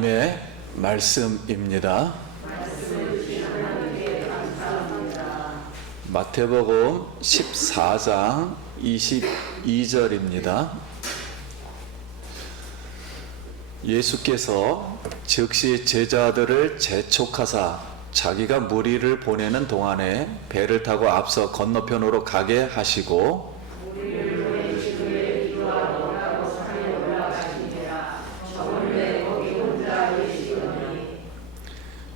하나님의 말씀입니다. 마태복음 14장 22절입니다. 예수께서 즉시 제자들을 재촉하사 자기가 무리를 보내는 동안에 배를 타고 앞서 건너편으로 가게 하시고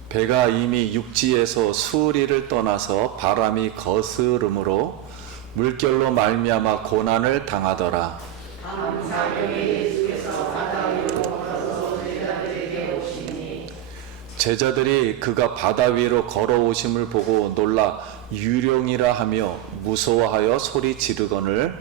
배가 이미 육지에서 수리를 떠나서 바람이 거스름으로 물결로 말미암아 고난을 당하더라. 제자들이 그가 바다 위로 걸어오심을 보고 놀라 유령이라 하며 무서워하여 소리 지르거늘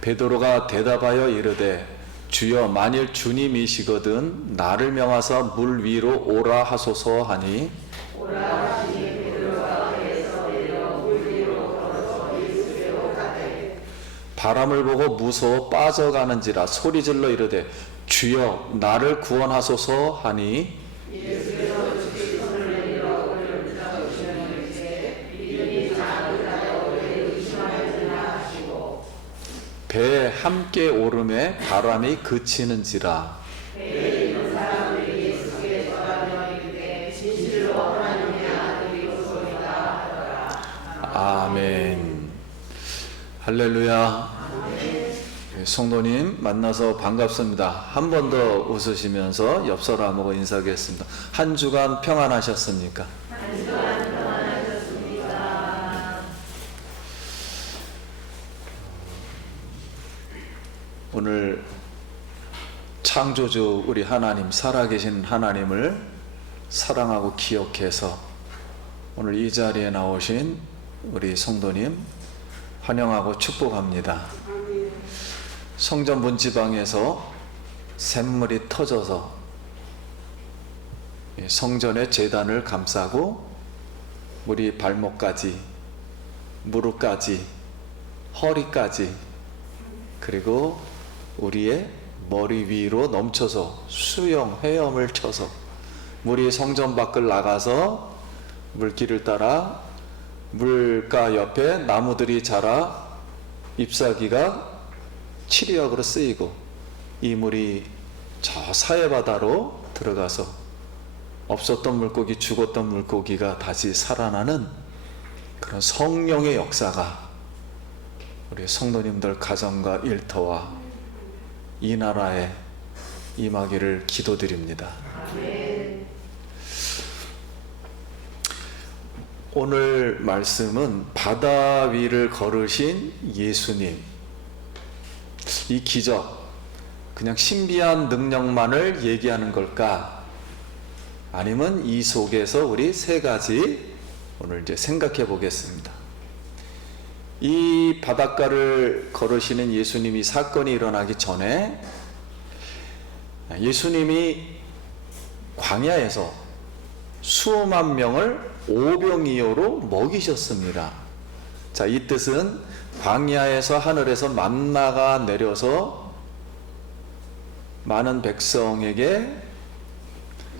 베드로가 대답하여 이르되 주여, 만일 주님이시거든 나를 명하사 물 위로 오라 하소서 하니 바람을 보고 무서워 빠져가는지라 소리질러 이르되 주여, 나를 구원하소서 하니 배에 함께 오름에 바람이 그치는지라. 아멘. 할렐루야. 성도님 만나서 반갑습니다. 한 번 더 웃으시면서 옆 사람하고 인사하겠습니다. 한 주간 평안하셨습니까? 오늘 창조주 우리 하나님, 살아계신 하나님을 사랑하고 기억해서 오늘 이 자리에 나오신 우리 성도님 환영하고 축복합니다. 성전 문지방에서 샘물이 터져서 성전의 제단을 감싸고 우리 발목까지, 무릎까지, 허리까지, 그리고 우리의 머리 위로 넘쳐서 수영, 헤엄을 쳐서 물이 성전 밖을 나가서 물길을 따라 물가 옆에 나무들이 자라 잎사귀가 치료약으로 쓰이고 이 물이 저 사해바다로 들어가서 없었던 물고기, 죽었던 물고기가 다시 살아나는 그런 성령의 역사가 우리 성도님들 가정과 일터와 이 나라에 임하기를 기도드립니다. 오늘 말씀은 바다 위를 걸으신 예수님, 이 기적, 그냥 신비한 능력만을 얘기하는 걸까? 아니면 이 속에서 우리 세 가지 오늘 이제 생각해 보겠습니다. 이 바닷가를 걸으시는 예수님이 사건이 일어나기 전에 예수님이 광야에서 수만 명을 오병이어로 먹이셨습니다. 자, 이 뜻은 광야에서 하늘에서 만나가 내려서 많은 백성에게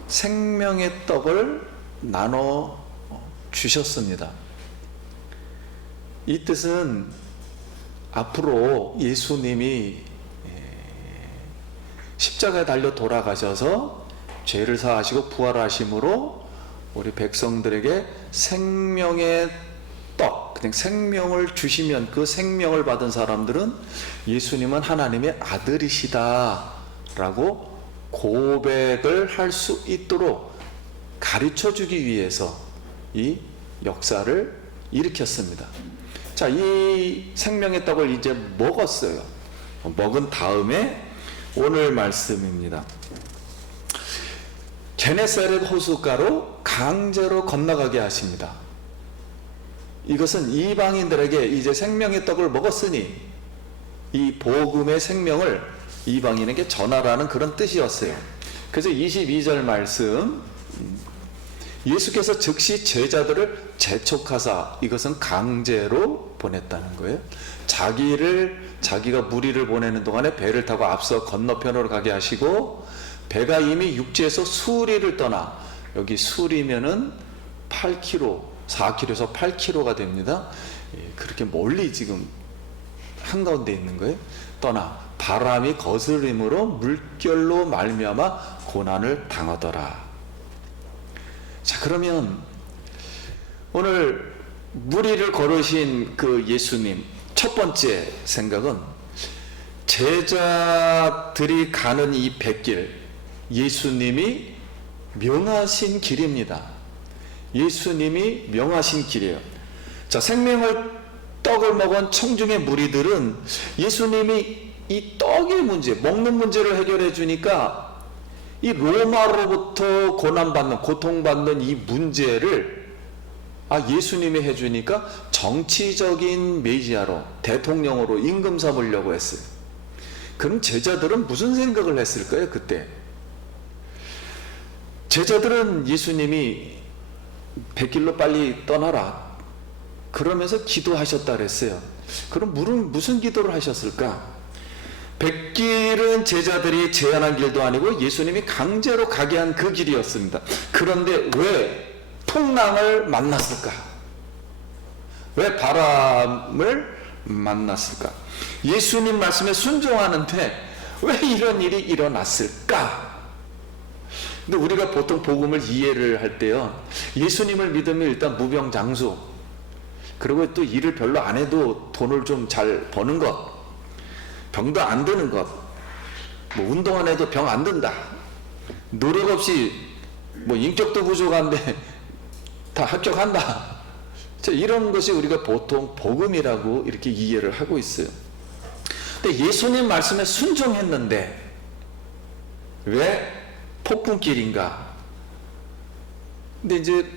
생명의 떡을 나눠 주셨습니다. 이 뜻은 앞으로 예수님이 십자가에 달려 돌아가셔서 죄를 사하시고 부활하심으로 우리 백성들에게 생명의 떡, 그냥 생명을 주시면 그 생명을 받은 사람들은 예수님은 하나님의 아들이시다 라고 고백을 할 수 있도록 가르쳐 주기 위해서 이 역사를 일으켰습니다. 자, 이 생명의 떡을 이제 먹었어요. 먹은 다음에 오늘 말씀입니다. 게네사렛 호숫가로 강제로 건너가게 하십니다. 이것은 이방인들에게 이제 생명의 떡을 먹었으니 이 복음의 생명을 이방인에게 전하라는 그런 뜻이었어요. 그래서 22절 말씀 예수께서 즉시 제자들을 재촉하사, 이것은 강제로 보냈다는 거예요. 자기가 무리를 보내는 동안에 배를 타고 앞서 건너편으로 가게 하시고, 배가 이미 육지에서 수리를 떠나, 여기 수리면은 8km, 4km에서 8km가 됩니다. 그렇게 멀리 지금 한가운데 있는 거예요. 떠나 바람이 거스림으로 물결로 말미암아 고난을 당하더라. 자, 그러면 오늘 무리를 걸으신 그 예수님, 첫 번째 생각은 제자들이 가는 이 백길, 예수님이 명하신 길입니다. 예수님이 명하신 길이에요. 자, 생명을 떡을 먹은 청중의 무리들은 예수님이 이 떡의 문제, 먹는 문제를 해결해 주니까 이 로마로부터 고난받는, 고통받는 이 문제를 예수님이 해주니까 정치적인 메시아로, 대통령으로 임금 삼으려고 했어요. 그럼 제자들은 무슨 생각을 했을까요, 그때? 제자들은 예수님이 백길로 빨리 떠나라 그러면서 기도하셨다 그랬어요. 그럼 무슨 기도를 하셨을까? 백길은 제자들이 제안한 길도 아니고 예수님이 강제로 가게 한 그 길이었습니다. 그런데 왜 풍랑을 만났을까? 왜 바람을 만났을까? 예수님 말씀에 순종하는데 왜 이런 일이 일어났을까? 근데 우리가 보통 복음을 이해를 할 때요, 예수님을 믿으면 일단 무병장수, 그리고 또 일을 별로 안 해도 돈을 좀 잘 버는 것, 병도 안 드는 것, 운동 안 해도 병 안 든다, 노력 없이 인격도 부족한데 다 합격한다. 자, 이런 것이 우리가 보통 복음이라고 이렇게 이해를 하고 있어요. 근데 예수님 말씀에 순종했는데 왜 폭풍길인가? 근데 이제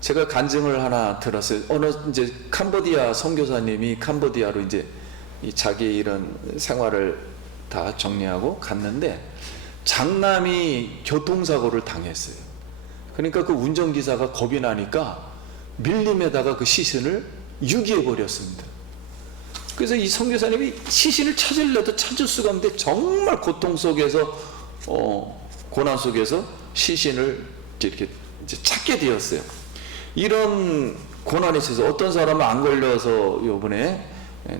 제가 간증을 하나 들었어요. 어느 이제 캄보디아 선교사님이 캄보디아로 이제 자기 이런 생활을 다 정리하고 갔는데 장남이 교통사고를 당했어요. 그러니까 그 운전기사가 겁이 나니까 밀림에다가 그 시신을 유기해 버렸습니다. 그래서 이 선교사님이 시신을 찾으려도 찾을 수가 없는데 정말 고통 속에서 고난 속에서 시신을 이렇게 이제 찾게 되었어요. 이런 고난에 있어서 어떤 사람은 안 걸려서 요번에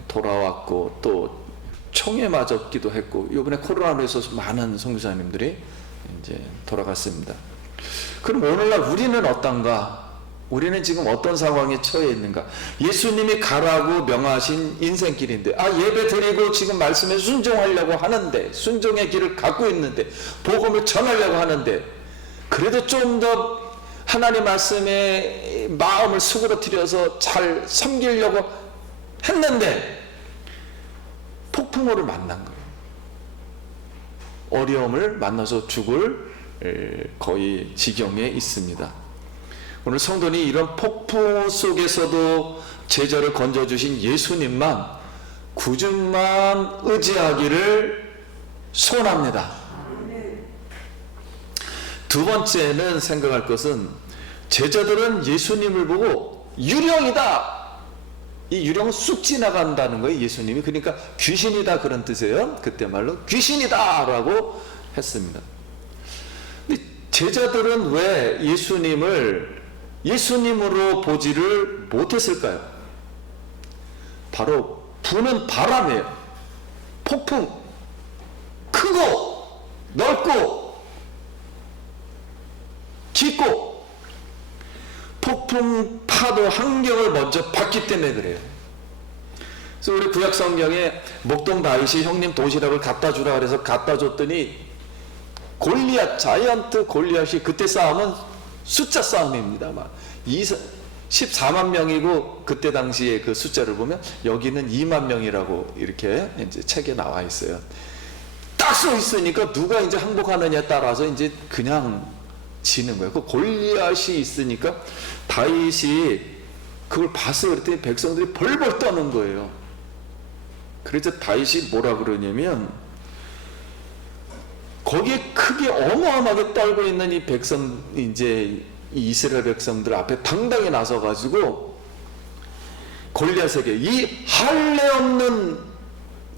돌아왔고 또 총에 맞았기도 했고 요번에 코로나로 해서 많은 선교사님들이 이제 돌아갔습니다. 그럼 오늘날 우리는 어떤가? 우리는 지금 어떤 상황에 처해 있는가? 예수님이 가라고 명하신 인생길인데 예배 드리고 지금 말씀에 순종하려고 하는데, 순종의 길을 갖고 있는데, 복음을 전하려고 하는데, 그래도 좀 더 하나님 말씀에 마음을 수그러뜨려서 잘 섬기려고 했는데 폭풍우를 만난 거예요. 어려움을 만나서 죽을 거의 지경에 있습니다. 오늘 성도님, 이런 폭풍 속에서도 제자를 건져주신 예수님만, 구주만 의지하기를 소원합니다. 두 번째는 생각할 것은 제자들은 예수님을 보고 유령이다, 이 유령은 쑥 지나간다는 거예요. 예수님이 그러니까 귀신이다 그런 뜻이에요. 그때 말로 귀신이다 라고 했습니다. 근데 제자들은 왜 예수님으로 보지를 못했을까요? 바로 부는 바람이에요. 폭풍, 크고 넓고 깊고 폭풍 파도 환경을 먼저 봤기 때문에 그래요. 그래서 우리 구약 성경에 목동 다윗이 형님 도시락을 갖다 주라 그래서 갖다 줬더니 골리앗, 자이언트 골리앗이, 그때 싸움은 숫자 싸움입니다. 막 14만 명이고 그때 당시에 그 숫자를 보면 여기는 2만 명이라고 이렇게 이제 책에 나와 있어요. 딱 써 있으니까 누가 이제 항복하느냐에 따라서 이제 그냥 지는 거예요. 그 골리앗이 있으니까 다윗이 그걸 봤어요. 그랬더니 백성들이 벌벌 떠는 거예요. 그래서 다윗이 뭐라 그러냐면 거기에 크게 어마어마하게 떨고 있는 이 백성, 이제 이 이스라엘 백성들 앞에 당당히 나서 가지고 골리앗에게 이 할례 없는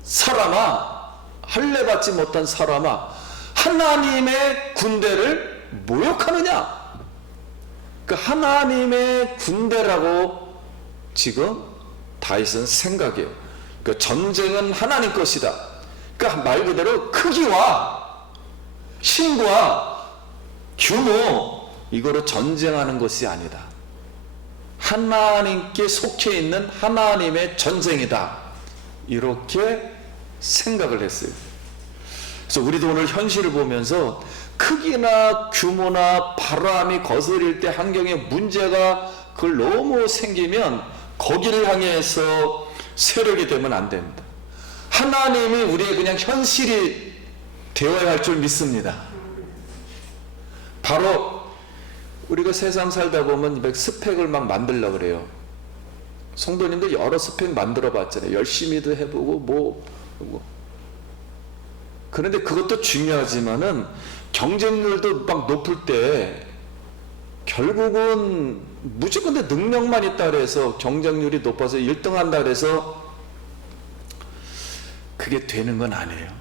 사람아, 할례 받지 못한 사람아, 하나님의 군대를 모욕하느냐? 그 하나님의 군대라고 지금 다윗은 생각해요. 그 전쟁은 하나님 것이다. 그러니까 말 그대로 크기와 힘과 규모, 이거로 전쟁하는 것이 아니다. 하나님께 속해 있는 하나님의 전쟁이다. 이렇게 생각을 했어요. 그래서 우리도 오늘 현실을 보면서 크기나 규모나 바람이 거스릴 때 환경에 문제가 그걸 너무 생기면 거기를 향해서 세력이 되면 안 됩니다. 하나님이 우리의 그냥 현실이 되어야 할 줄 믿습니다. 바로 우리가 세상 살다 보면 스펙을 막 만들려고 그래요. 성도님들 여러 스펙 만들어 봤잖아요. 열심히도 해보고 뭐. 그런데 그것도 중요하지만은 경쟁률도 막 높을 때 결국은 무조건 내 능력만 있다 그래서 경쟁률이 높아서 1등 한다 그래서 그게 되는 건 아니에요.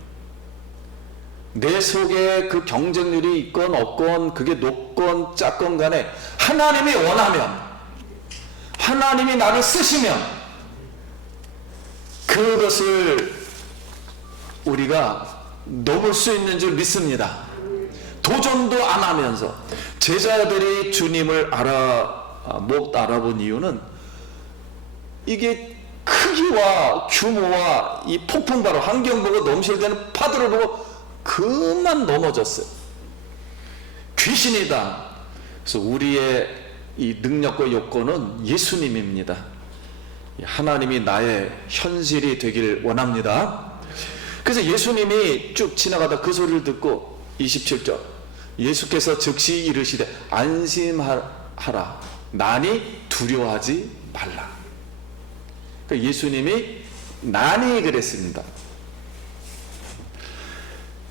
내 속에 그 경쟁률이 있건 없건 그게 높건 작건 간에 하나님이 원하면, 하나님이 나를 쓰시면 그것을 우리가 넘을 수 있는 줄 믿습니다. 도전도 안 하면서. 제자들이 주님을 못 알아본 이유는 이게 크기와 규모와 이 폭풍 바로 환경 보고 넘실대는 파도를 보고 그만 넘어졌어요. 귀신이다. 그래서 우리의 이 능력과 요건은 예수님입니다. 하나님이 나의 현실이 되길 원합니다. 그래서 예수님이 쭉 지나가다 그 소리를 듣고 27절 예수께서 즉시 이르시되 안심하라, 나니 두려워하지 말라. 그러니까 예수님이 나니 그랬습니다.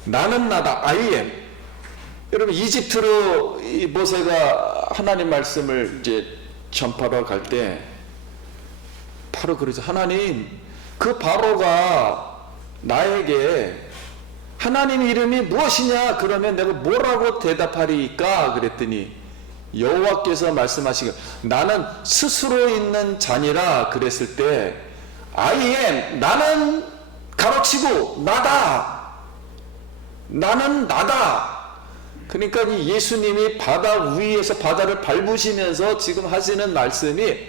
나는 나다, I am. 여러분 이집트로 이 모세가 하나님 말씀을 이제 전파로 갈 때 바로 그러죠. 하나님, 그 바로가 나에게 하나님 이름이 무엇이냐 그러면 내가 뭐라고 대답하리까 그랬더니 여호와께서 말씀하시기를 나는 스스로 있는 자니라 그랬을 때 I am, 나는 가로치고 나다, 나는 나다. 그러니까 이 예수님이 바다 위에서 바다를 밟으시면서 지금 하시는 말씀이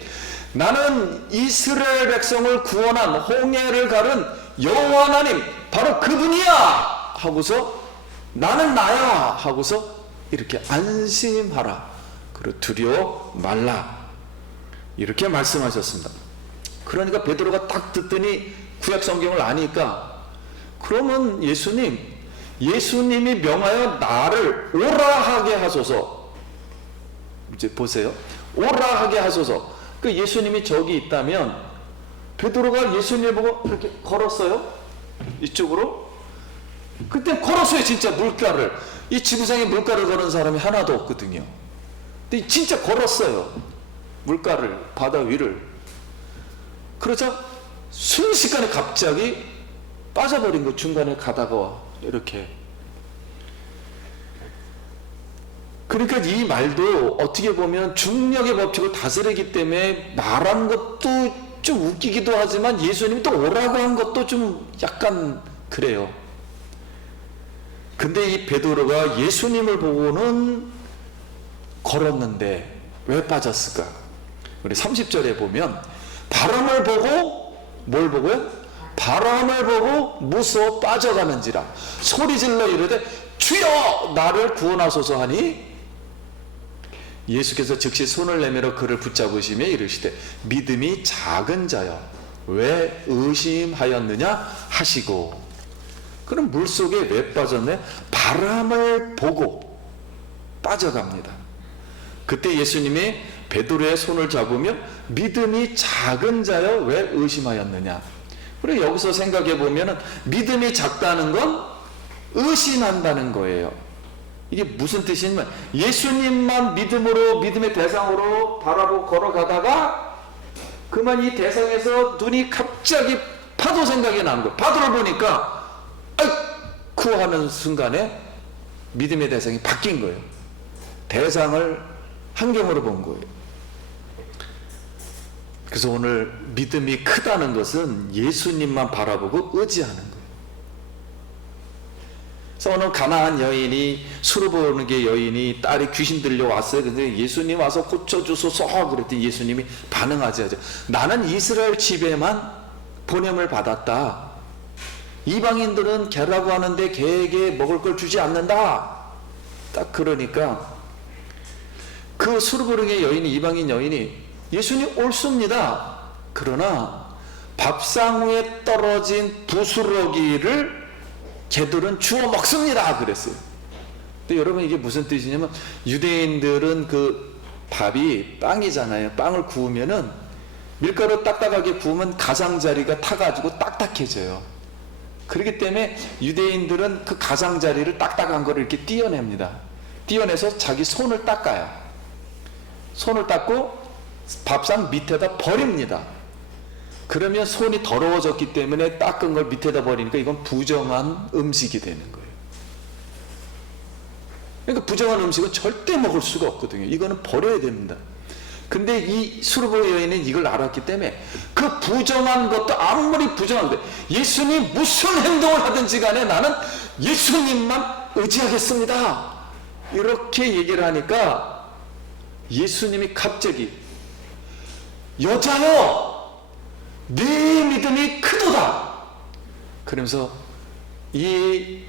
나는 이스라엘 백성을 구원한 홍해를 가른 여호와 하나님 바로 그분이야 하고서 나는 나야 하고서 이렇게 안심하라, 그리고 두려워 말라, 이렇게 말씀하셨습니다. 그러니까 베드로가 딱 듣더니 구약 성경을 아니까 그러면 예수님이 명하여 나를 오라 하게 하소서. 이제 보세요. 오라 하게 하소서. 그 예수님이 저기 있다면 베드로가 예수님을 보고 이렇게 걸었어요. 이쪽으로. 그때 걸었어요. 진짜 물가를. 이 지구상에 물가를 걸은 사람이 하나도 없거든요. 근데 진짜 걸었어요. 물가를, 바다 위를. 그러자 순식간에 갑자기 빠져버린 거, 중간에 가다가 이렇게. 그러니까 이 말도 어떻게 보면 중력의 법칙을 다스리기 때문에 말한 것도 좀 웃기기도 하지만 예수님이 또 오라고 한 것도 좀 약간 그래요. 근데 이 베드로가 예수님을 보고는 걸었는데 왜 빠졌을까? 우리 30절에 보면 바람을 보고, 뭘 보고요? 바람을 보고 무서워 빠져가는지라 소리질러 이르되 주여 나를 구원하소서 하니 예수께서 즉시 손을 내밀어 그를 붙잡으시며 이르시되 믿음이 작은 자여 왜 의심하였느냐 하시고. 그럼 물속에 왜 빠졌네? 바람을 보고 빠져갑니다. 그때 예수님이 베드로의 손을 잡으며 믿음이 작은 자여 왜 의심하였느냐. 그리고 여기서 생각해 보면 믿음이 작다는 건 의심한다는 거예요. 이게 무슨 뜻이냐면 예수님만 믿음으로, 믿음의 대상으로 바라보고 걸어가다가 그만 이 대상에서 눈이 갑자기 파도 생각이 나는 거예요. 파도를 보니까 아이쿠 하는 순간에 믿음의 대상이 바뀐 거예요. 대상을 환경으로 본 거예요. 그래서 오늘 믿음이 크다는 것은 예수님만 바라보고 의지하는 거예요. 그래서 어느 가나안 여인이, 수르보르게 여인이 딸이 귀신 들려왔어요. 근데 예수님 와서 고쳐주소서 그랬더니 예수님이 반응하지 않죠. 나는 이스라엘 집에만 보냄을 받았다. 이방인들은 개라고 하는데 개에게 먹을 걸 주지 않는다. 딱 그러니까 그 수르보르게 여인이, 이방인 여인이 예수님 옳습니다. 그러나 밥상 위에 떨어진 부스러기를 개들은 주워 먹습니다. 그랬어요. 근데 여러분 이게 무슨 뜻이냐면 유대인들은 그 밥이 빵이잖아요. 빵을 구우면은 밀가루 딱딱하게 구우면 가장자리가 타가지고 딱딱해져요. 그렇기 때문에 유대인들은 그 가장자리를 딱딱한 거를 이렇게 띄어냅니다. 띄어내서 자기 손을 닦아요. 손을 닦고 밥상 밑에다 버립니다. 그러면 손이 더러워졌기 때문에 닦은 걸 밑에다 버리니까 이건 부정한 음식이 되는 거예요. 그러니까 부정한 음식은 절대 먹을 수가 없거든요. 이거는 버려야 됩니다. 근데 이 수르보 여인은 이걸 알았기 때문에 그 부정한 것도 아무리 부정한데 예수님 무슨 행동을 하든지 간에 나는 예수님만 의지하겠습니다. 이렇게 얘기를 하니까 예수님이 갑자기 여자여 네 믿음이 크도다. 그러면서 이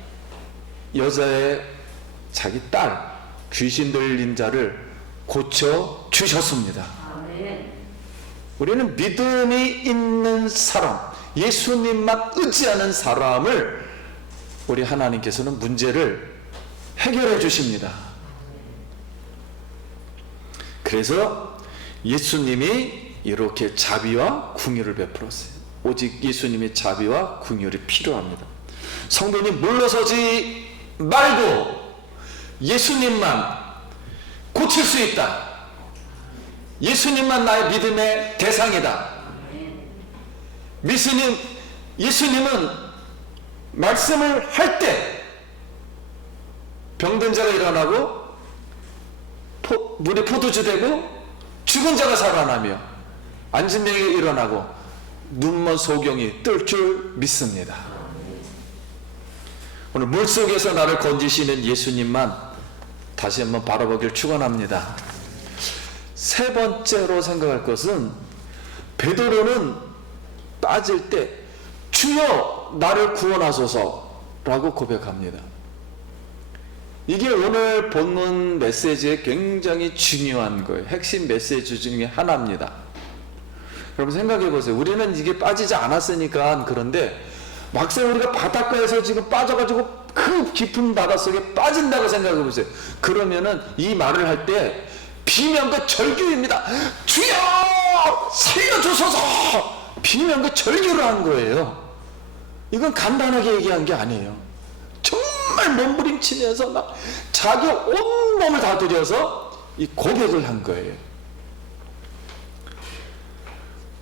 여자의 자기 딸 귀신 들린 자를 고쳐 주셨습니다. 우리는 믿음이 있는 사람, 예수님만 의지하는 사람을 우리 하나님께서는 문제를 해결해 주십니다. 그래서 예수님이 이렇게 자비와 긍휼을 베풀었어요. 오직 예수님의 자비와 긍휼이 필요합니다. 성도님 물러서지 말고 예수님만 고칠 수 있다. 예수님만 나의 믿음의 대상이다. 예수님은 말씀을 할 때 병든 자가 일어나고 물에 포도주 되고 죽은 자가 살아나며 앉은 명이 일어나고 눈먼 소경이 뜰 줄 믿습니다. 오늘 물속에서 나를 건지시는 예수님만 다시 한번 바라보길 축원합니다. 세 번째로 생각할 것은 베드로는 빠질 때 주여 나를 구원하소서라고 고백합니다. 이게 오늘 본문 메시지에 굉장히 중요한 거예요. 핵심 메시지 중에 하나입니다. 여러분 생각해 보세요. 우리는 이게 빠지지 않았으니까 그런데 막상 우리가 바닷가에서 지금 빠져가지고 그 깊은 바닷속에 빠진다고 생각해 보세요. 그러면은 이 말을 할 때 비명과 절규입니다. 주여 살려주소서. 비명과 절규를 한 거예요. 이건 간단하게 얘기한 게 아니에요. 정말 몸부림치면서 막 자기 온몸을 다 들여서 이 고백을 한 거예요.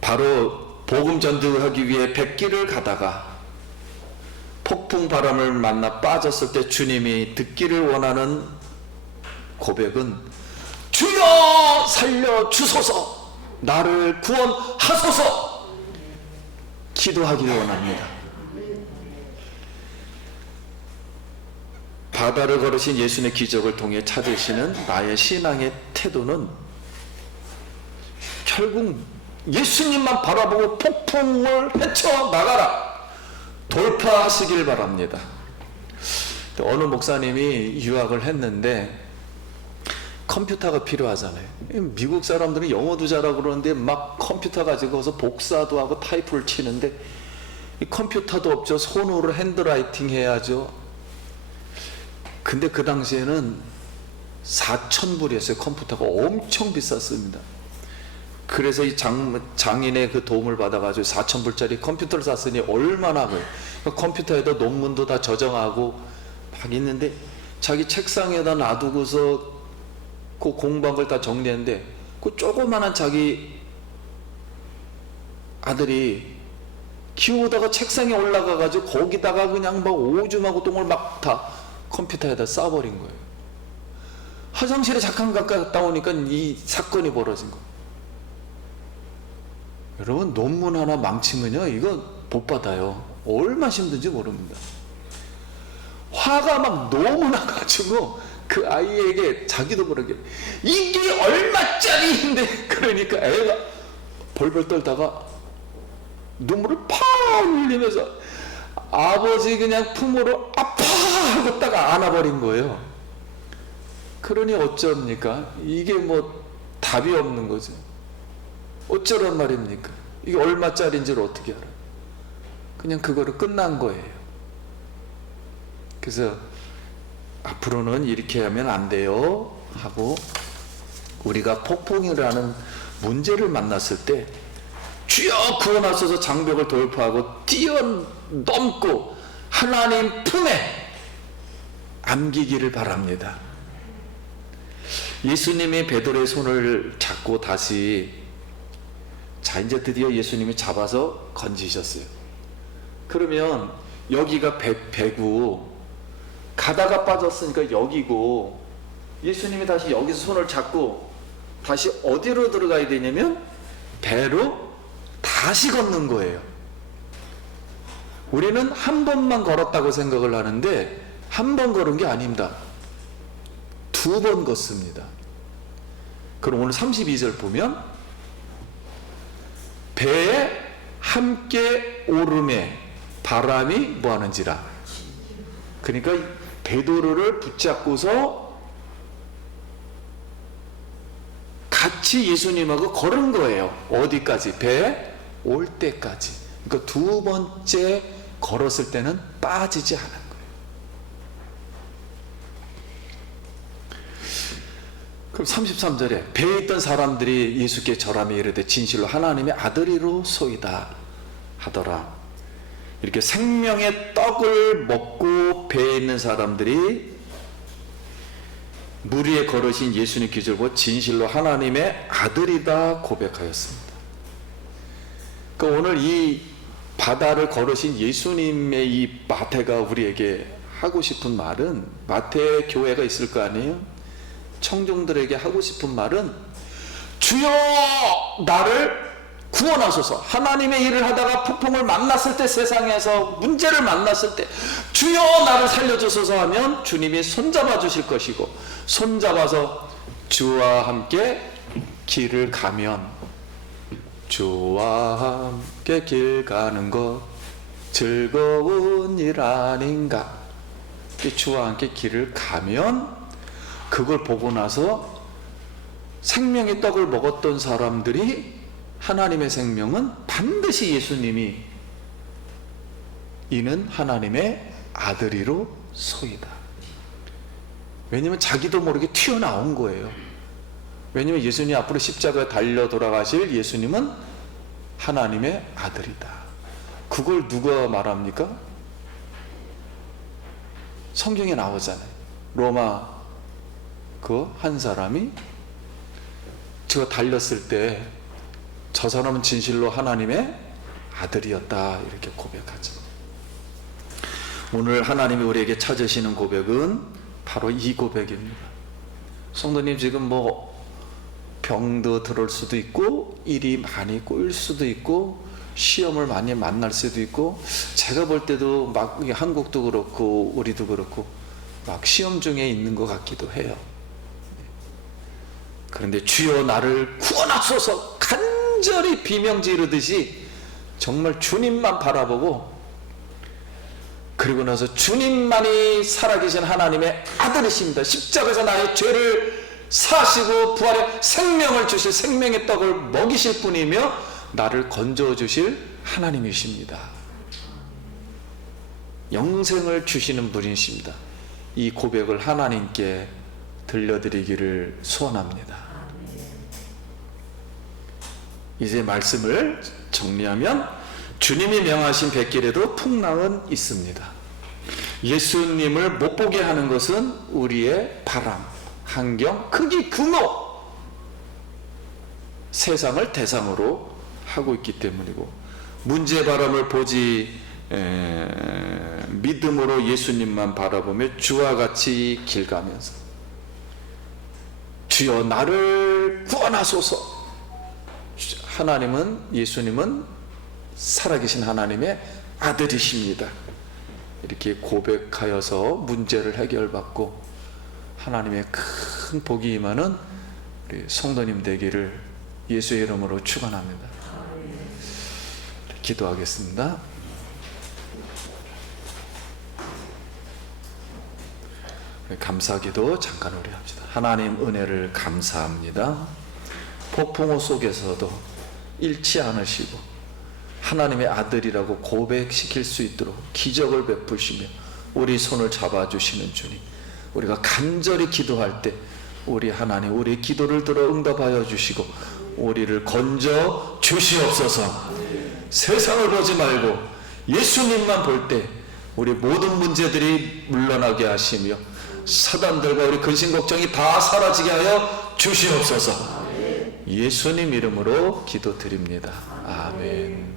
바로 복음 전도하기 위해 백길을 가다가 폭풍 바람을 만나 빠졌을 때 주님이 듣기를 원하는 고백은 주여 살려주소서 나를 구원하소서 기도하기를 원합니다. 바다를 걸으신 예수님의 기적을 통해 찾으시는 나의 신앙의 태도는 결국 예수님만 바라보고 폭풍을 헤쳐나가라 돌파하시길 바랍니다. 어느 목사님이 유학을 했는데 컴퓨터가 필요하잖아요. 미국 사람들은 영어도 잘하고 그러는데 막 컴퓨터 가지고 가서 복사도 하고 타이프를 치는데 이 컴퓨터도 없죠. 손으로 핸드라이팅 해야죠. 근데 그 당시에는 4,000불이었어요. 컴퓨터가 엄청 비쌌습니다. 그래서 이 장인의 그 도움을 받아가지고 4,000불짜리 컴퓨터를 샀으니 얼마나 컴퓨터에다 논문도 다 저장하고 딱 있는데 자기 책상에다 놔두고서 그 공부한 걸 다 정리했는데 그 조그만한 자기 아들이 기어오다가 책상에 올라가가지고 거기다가 그냥 막 오줌하고 똥을 막 다 컴퓨터에다 싸버린 거예요. 화장실에 잠깐 갔다 오니까 이 사건이 벌어진 거예요. 여러분, 논문 하나 망치면요 이거 못 받아요. 얼마나 힘든지 모릅니다. 화가 막 너무 나가지고 그 아이에게 자기도 모르게 이게 얼마짜리인데, 그러니까 애가 벌벌 떨다가 눈물을 팍 흘리면서 아버지 그냥 품으로 아파 하고 딱 안아버린 거예요. 그러니 어쩝니까? 이게 뭐 답이 없는 거죠. 어쩌란 말입니까? 이게 얼마짜리인지를 어떻게 알아요? 그냥 그거로 끝난 거예요. 그래서 앞으로는 이렇게 하면 안 돼요 하고, 우리가 폭풍이라는 문제를 만났을 때 주여 구원하소서 장벽을 돌파하고 뛰어넘고 하나님 품에 안기기를 바랍니다. 예수님이 베드로의 손을 잡고 다시, 자 이제 드디어 예수님이 잡아서 건지셨어요. 그러면 여기가 배고 가다가 빠졌으니까 여기고, 예수님이 다시 여기서 손을 잡고 다시 어디로 들어가야 되냐면 배로 다시 걷는 거예요. 우리는 한 번만 걸었다고 생각을 하는데 한 번 걸은 게 아닙니다. 2번 걷습니다. 그럼 오늘 32절 보면 배에 함께 오름에 바람이 뭐하는지라. 그러니까 베드로를 붙잡고서 같이 예수님하고 걸은 거예요. 어디까지? 배에 올 때까지. 그러니까 2번째 걸었을 때는 빠지지 않은 거예요. 그럼 33절에 배에 있던 사람들이 예수께 절하며 이르되 진실로 하나님의 아들이로소이다 하더라. 이렇게 생명의 떡을 먹고 배에 있는 사람들이 물 위에 걸으신 예수님 기적을 보고 진실로 하나님의 아들이다 고백하였습니다. 그러니까 오늘 이 바다를 걸으신 예수님의 이 마태가 우리에게 하고 싶은 말은, 마태 교회가 있을 거 아니에요? 청중들에게 하고 싶은 말은, 주여 나를 구원하소서. 하나님의 일을 하다가 폭풍을 만났을 때, 세상에서 문제를 만났을 때 주여 나를 살려주소서 하면 주님이 손잡아 주실 것이고, 손잡아서 주와 함께 길을 가면, 주와 함께 길 가는 것 즐거운 일 아닌가. 주와 함께 길을 가면 그걸 보고 나서 생명의 떡을 먹었던 사람들이 하나님의 생명은 반드시 예수님이 이는 하나님의 아들이로 소이다. 왜냐면 자기도 모르게 튀어나온 거예요. 왜냐면 예수님 앞으로 십자가에 달려 돌아가실 예수님은 하나님의 아들이다. 그걸 누가 말합니까? 성경에 나오잖아요. 로마 그 한 사람이 저 달렸을 때 저 사람은 진실로 하나님의 아들이었다 이렇게 고백하죠. 오늘 하나님이 우리에게 찾으시는 고백은 바로 이 고백입니다. 성도님, 지금 뭐 병도 들을 수도 있고 일이 많이 꼬일 수도 있고 시험을 많이 만날 수도 있고, 제가 볼 때도 막 한국도 그렇고 우리도 그렇고 막 시험 중에 있는 것 같기도 해요. 그런데 주여 나를 구원하소서 간절히 비명 지르듯이 정말 주님만 바라보고, 그리고 나서 주님만이 살아계신 하나님의 아들이십니다. 십자가에서 나의 죄를 사시고 부활의 생명을 주실 생명의 떡을 먹이실 분이며 나를 건져 주실 하나님이십니다. 영생을 주시는 분이십니다. 이 고백을 하나님께 들려드리기를 소원합니다. 이제 말씀을 정리하면, 주님이 명하신 뱃길에도 풍랑은 있습니다. 예수님을 못 보게 하는 것은 우리의 바람, 환경, 크기, 규모, 세상을 대상으로 하고 있기 때문이고, 문제 바람을 보지 믿음으로 예수님만 바라보며 주와 같이 길 가면서 주여 나를 구원하소서. 하나님은, 예수님은 살아계신 하나님의 아들이십니다. 이렇게 고백하여서 문제를 해결받고 하나님의 큰 복이 임하는 우리 성도님 되기를 예수의 이름으로 축원합니다. 기도하겠습니다. 감사기도 잠깐 우리 합시다. 하나님 은혜를 감사합니다. 폭풍우 속에서도 잃지 않으시고 하나님의 아들이라고 고백시킬 수 있도록 기적을 베푸시며 우리 손을 잡아주시는 주님, 우리가 간절히 기도할 때 우리 하나님, 우리 기도를 들어 응답하여 주시고 우리를 건져 주시옵소서. 세상을 보지 말고 예수님만 볼 때 우리 모든 문제들이 물러나게 하시며 사단들과 우리 근심 걱정이 다 사라지게 하여 주시옵소서. 예수님 이름으로 기도드립니다. 아멘.